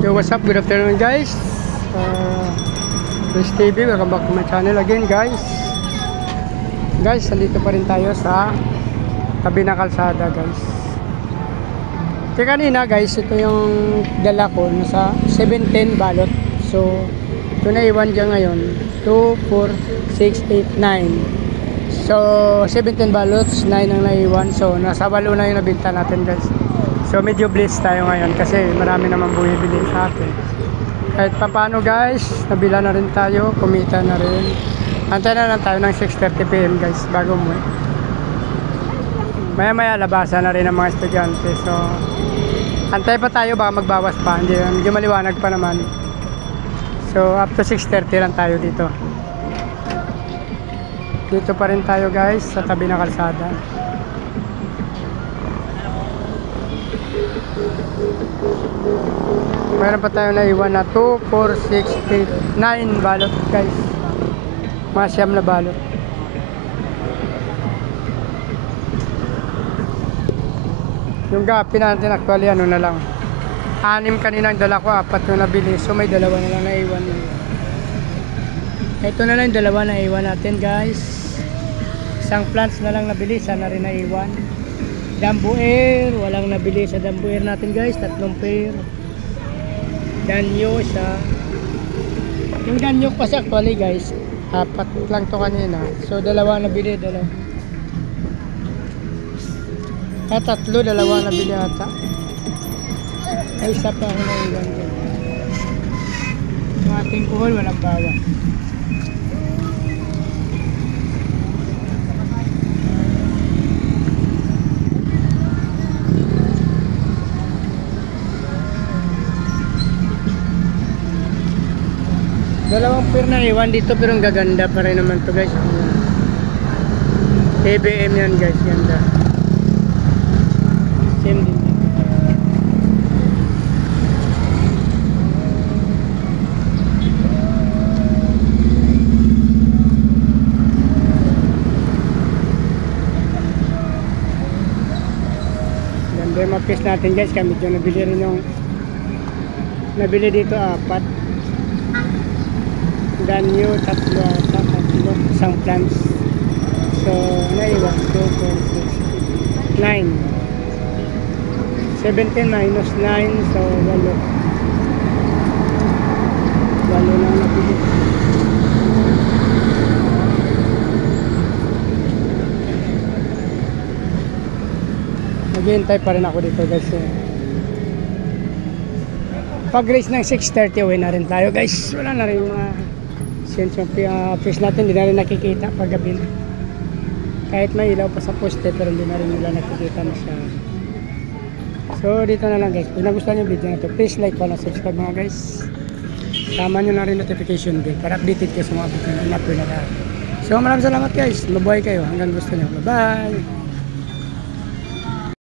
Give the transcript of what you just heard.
Yo, what's up? Good afternoon, guys. Chris TV, welcome back to my channel again, guys. Guys, nandito pa rin tayo sa tabi ng kalsada, guys. Kaya kanina, guys, ito yung dala ko, nasa 710 balot. So, ito na iwan dyan ngayon, 2, 4, 6, 8, 9. So, 710 balots, 9 ang naiwan. So, nasa 8 na yung nabinta natin, guys. So medyo blessed tayo ngayon kasi marami naman bumibili sa atin. Kahit paano, guys, nabila na rin tayo, kumita na rin. Antay na lang tayo ng 6:30 PM, guys, bago mo. Maya maya labasan na rin ang mga estudyante. So antay pa tayo, baka magbawas pa. Medyo maliwanag pa naman. So up to 6:30 lang tayo dito. Dito pa rin tayo, guys, sa tabi ng kalsada. Meron pa tayo na iwan na 2, 4, 6, 8, 9 balot, guys. Mga siyam na balot. Yung gapi natin actually ano na lang, 6 kanina ang dala ko, 4 yung nabili. So may dalawa na lang na iwan. Ito na lang yung dalawa na iwan natin, guys. Isang plants na lang nabili, sana rin na iwan. Dambuer, walang nabili sa dambuer natin, guys. 3 pair. Danyo isa. Yung danyo kasi actually, guys, 4 lang to kanina. So dalawa nabili, dalawa. At 3, dalawa nabili ata. Ay, isa pa ako naiwan dyan. Yung ating kuhol, walang bawa. Dalawang pair na iwan dito pero ang gaganda pa rin naman to, guys. ABM yan, guys, ganda. Same din. Ganda yung mga piece natin, guys. Kami dyan nabili rin yung nabili dito 4. Danyo, 3 ata, 3, isang plants. So, naiwan, 2, 4, 6, 9. 17 minus 9, so 8. 8 lang nabili. Naghihintay pa rin ako dito, guys. Pag race ng 6:30, uwi na rin tayo, guys. Wala na rin mga since yung fish natin, hindi na rin nakikita pag gabi na. Kahit may ilaw pa sa poste, pero hindi na rin nila nakikita na siya. So dito na lang, guys. Kung nagustuhan yung video na ito, please like, follow, subscribe mga guys. Tama nyo na rin notification bell para updated kayo sa mga video na upload na lahat. So maraming salamat, guys. Mabuhay kayo hanggang gusto nyo. Bye bye.